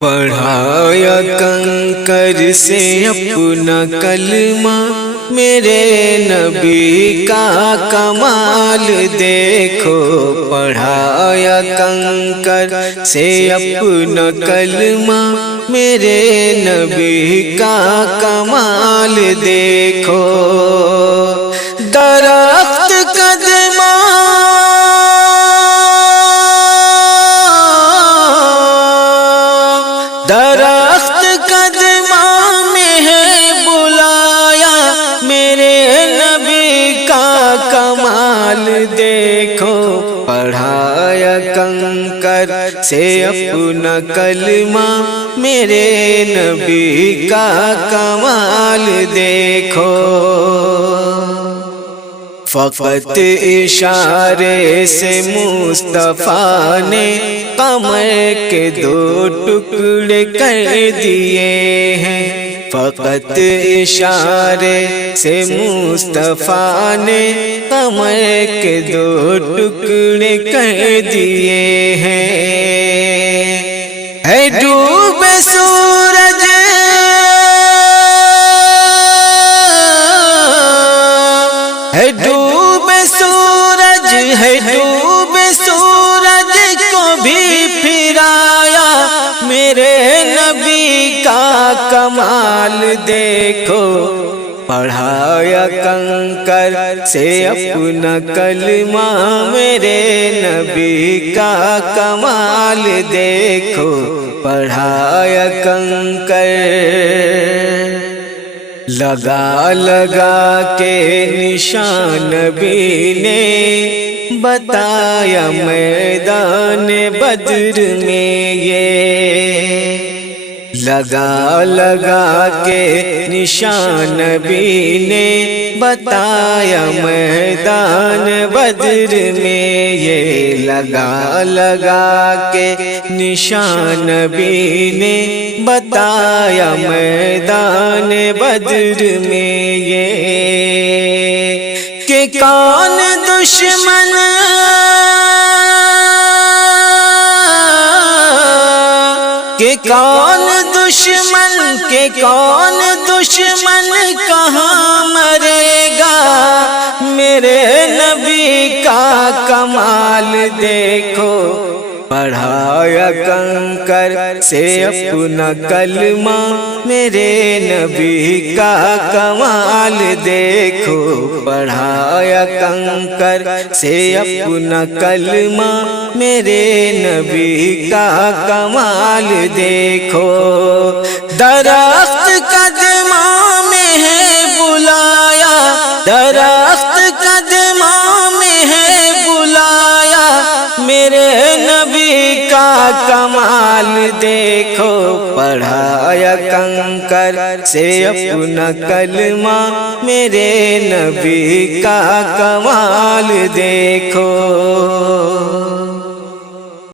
پڑھایا کنکر سے اپنا کلمہ، میرے نبی کا کمال دیکھو۔ پڑھایا کنکر سے اپنا کلمہ، میرے نبی کا کمال دیکھو۔ درخت قدمہ درخت قدمہ میں ہے بلایا، میرے نبی کا کمال دیکھو۔ پڑھایا کنکر سے اپنا کلمہ، میرے نبی کا کمال دیکھو۔ فقط اشارے سے مصطفیٰ نے قمر کے دو ٹکڑے کر دیے ہیں۔ فقط اشارے سے مصطفیٰ نے قمر کے دو ٹکڑے کر دیے ہیں۔ ہے ڈوبے سورج ہے ڈوبے سورج ہے ڈوبے سورج کو بھی پھرایا، میرے نبی کا کمال دیکھو۔ پڑھایا کنکر سے اپنا کلمہ، میرے نبی کا کمال دیکھو۔ پڑھایا کنکر لگا لگا کے نشان نبی نے بتایا میدان بدر میں یہ۔ لگا لگا کے نشان نبی نے بتایا میدان بدر میں یہ۔ لگا لگا کے نشان نبی نے بتایا میدان بدر میں یہ، کہ کون دشمن کون دشمن کہاں مرے گا، میرے نبی کا کمال دیکھو۔ پڑھایا کنکر سے اپنا کلمہ، میرے نبی کا کمال دیکھو۔ پڑھایا کنکر سے اپنا کلمہ، میرے نبی کا کمال دیکھو۔ درخت قدمہ میں ہے بلایا، درخت قدمہ میں ہے بلایا، میرے نبی کا کمال دیکھو۔ پڑھایا کنکر سے اپنا کلمہ، میرے نبی کا کمال دیکھو۔